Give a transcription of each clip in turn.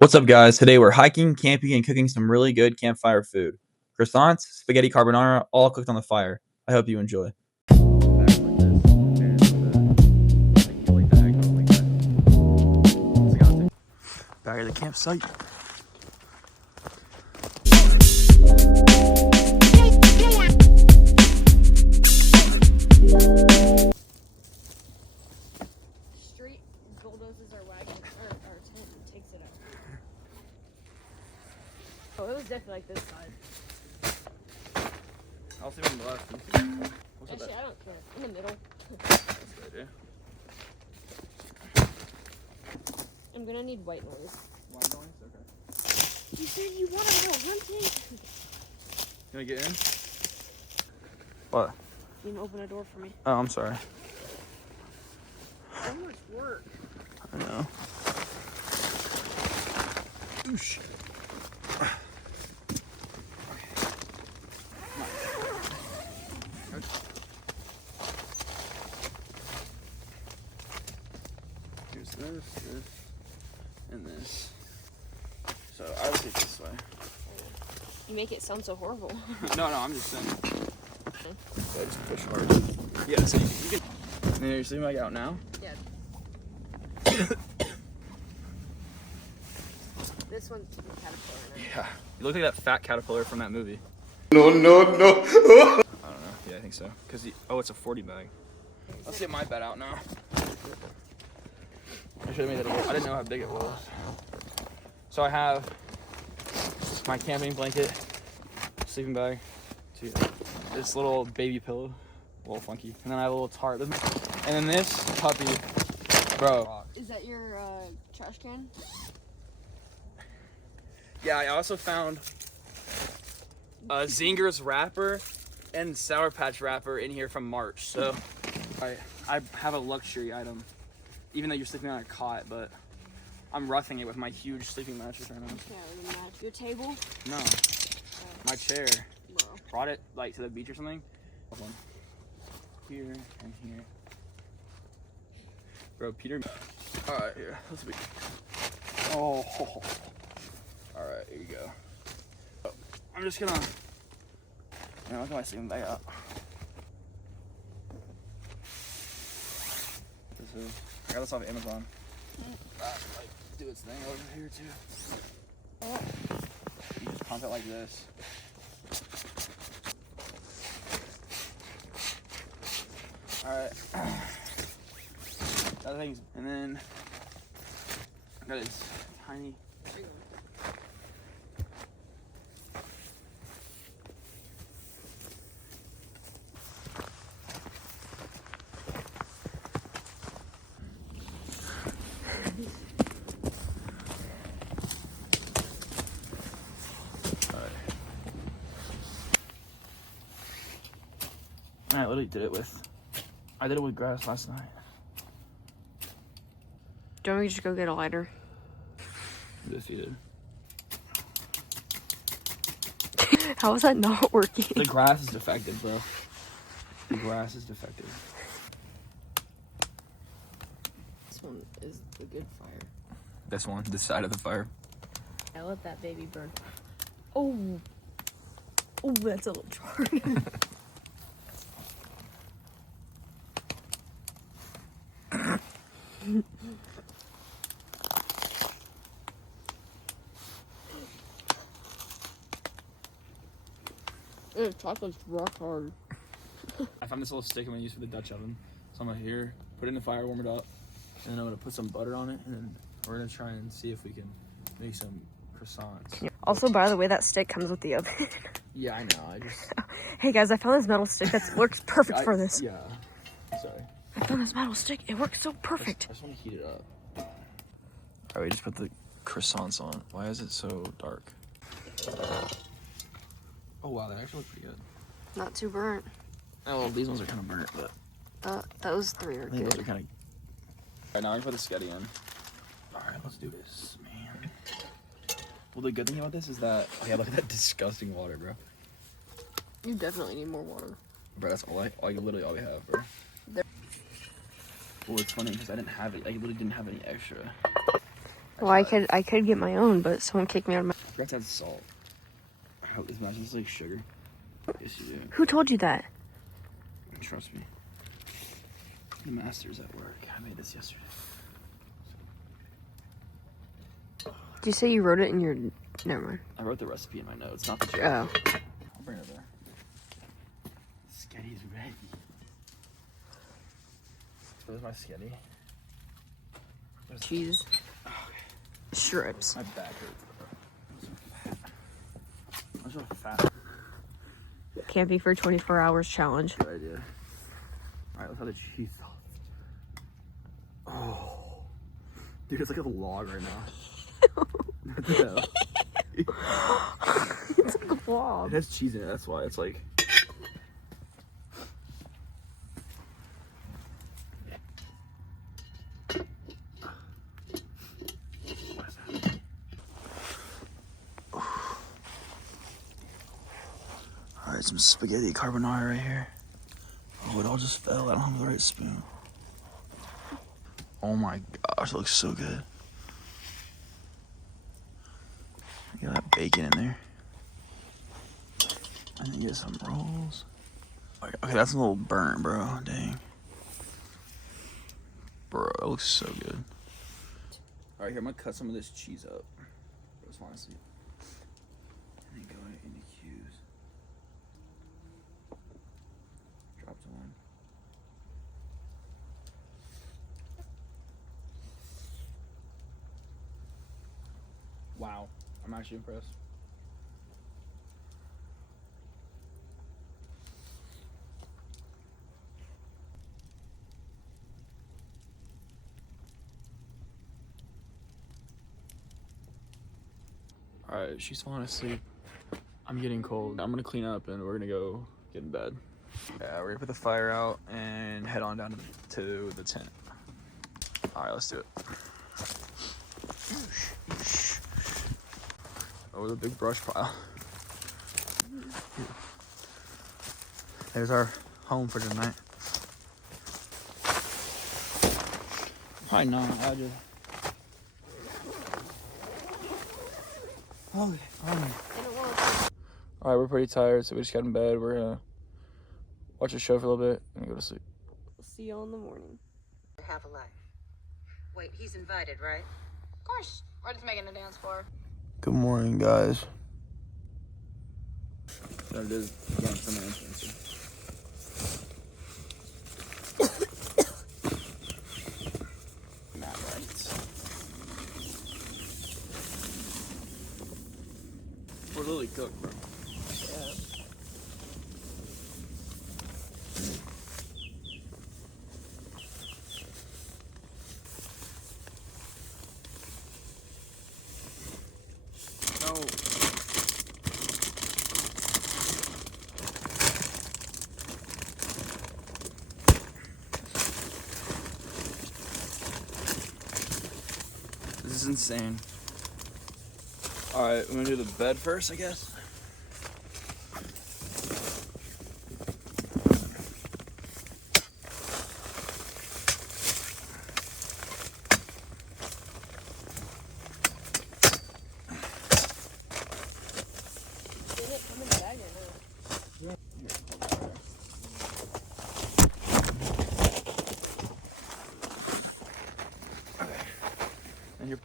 What's up, guys? Today we're hiking, camping, and cooking some really good campfire food. Croissants, spaghetti carbonara, all cooked on the fire. I hope you enjoy. Back at the campsite. Street bulldozes our wagon or our tent and takes it out. Oh, it was definitely like this side. I'll see on the left. Actually, I don't care. In the middle. That's good, yeah. I'm gonna need white noise. White noise? Okay. You said you wanted to go hunting. You wanna get in? What? You can open a door for me. Oh, I'm sorry. So much work. I know. Oosh. Here's this, and this. So I would take this way. You make it sound so horrible. No, I'm just saying. So I just push hard. Yeah, so you can. And then you're sleeping back out now? Yeah. This one's the caterpillar in it. Yeah. You look like that fat caterpillar from that movie. No. I don't know. Yeah, I think so. Oh, it's a 40 bag. Let's get my bed out now. I should have made that a little. I didn't know how big it was. So I have my camping blanket, sleeping bag, this little baby pillow, a little funky, and then I have a little tarp. And then this puppy, bro. Is that your trash can? Yeah, I also found a Zinger's wrapper and Sour Patch wrapper in here from March. So I have a luxury item, even though you're sleeping on a cot, but I'm roughing it with my huge sleeping mattress right now. Yeah, your table? No, my chair. Bro. Brought it like to the beach or something. One here and here. Bro, Peter. All right, here. Let's be. Oh. All right, here you go. Oh, I'm just gonna. Look at my sleeping bag out. I got this off Amazon. Like, do its thing over here too. You just pump it like this. Alright. Other things, and then I got this tiny. I literally did it with. I did it with grass last night. Don't we just go get a lighter? Yes, you did. How is that not working? The grass is defective, bro. The grass is defective. This one is the good fire. This one, this side of the fire. I let that baby burn. Oh, that's a little charred. Chocolate's rock hard. I found this little stick I'm gonna use for the Dutch oven. So I'm gonna put it in the fire, warm it up, and then I'm gonna put some butter on it, and then we're gonna try and see if we can make some croissants. Also, by the way, that stick comes with the oven. Yeah, I know. I just. Hey guys, I found this metal stick that works perfect for this. Yeah. Sorry. I found this metal stick. It works so perfect. I just want to heat it up. Alright, we just put the croissants on. Why is it so dark? Oh wow, they actually look pretty good. Not too burnt. Oh, well, these ones are kind of burnt, but Those three are I think good. those are kind of. Alright, now we're gonna put the sketty in. Alright, let's do this, man. Well, the good thing about this is that, oh yeah, look at that disgusting water, bro. You definitely need more water. Bro, that's literally all we have, bro. Well, it's funny because I didn't have it. I literally didn't have any extra. Well, I could get my own, but someone kicked me out of my... I forgot to add salt. I hope this matches like sugar. Yes, you do. Who told you that? Trust me. The master's at work. I made this yesterday. Did you say you wrote it in your... Never mind. I wrote the recipe in my notes, not the jar. Oh. I'll bring it over. Sketty's ready. There's my sketty. Cheese. Okay. Strips. My back hurts. I'm so fat. Camping for 24 hours challenge. Good idea. Alright, let's have the cheese sauce. Oh. Dude, it's like a log right now. What the hell? It's like a blob. It has cheese in it, that's why. It's like... What is that? Alright, some spaghetti carbonara right here. Oh, it all just fell. I don't have the right spoon. Oh my gosh, it looks so good. Got that bacon in there. And then get some rolls. Okay, that's a little burnt, bro. Dang. Bro, it looks so good. Alright, here, I'm gonna cut some of this cheese up. I just wanna see. And then go into cubes. Drop one. Wow, I'm actually impressed. Alright, she's falling asleep. I'm getting cold. I'm gonna clean up and we're gonna go get in bed. Yeah, we're gonna put the fire out and head on down to the tent. Alright, let's do it. Over the big brush pile. There's our home for tonight. Probably not. I just. Okay. Alright, we're pretty tired, so we just got in bed. We're gonna watch a show for a little bit and go to sleep. We'll see you all in the morning. Have a life. Wait, he's invited, right? Of course. We're just making a dance floor. Good morning, guys. That is again some answers. Not right. We're literally cooked, bro. Yeah. No. This is insane. Alright, we're gonna do the bed first, I guess. And you're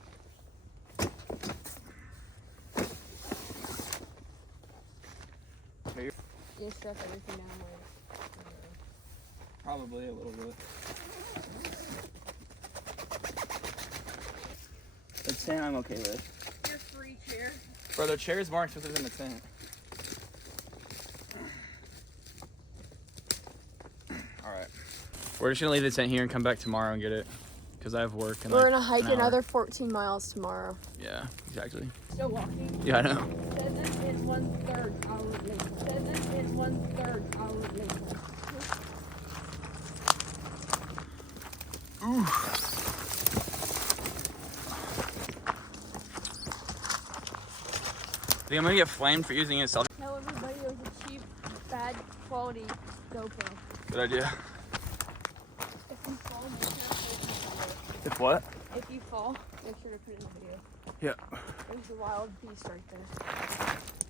You stuff everything down like... probably a little bit. The tent I'm okay with. Your free chair. Bro, the chair is more expensive than the tent. Alright. We're just gonna leave the tent here and come back tomorrow and get it. Because I have work. In We're like gonna hike an hour. another 14 miles tomorrow. Yeah, exactly. Still walking. Yeah, I know. Business is 1/3 hour later. Business is 1/3 hour later. Ooh. Think I'm gonna get flamed for using it self. Tell everybody it was a cheap, bad quality GoPro. Good idea. If you fall, make sure If what? If you fall, make sure to put it in the video. Yeah. There's a wild beast right there.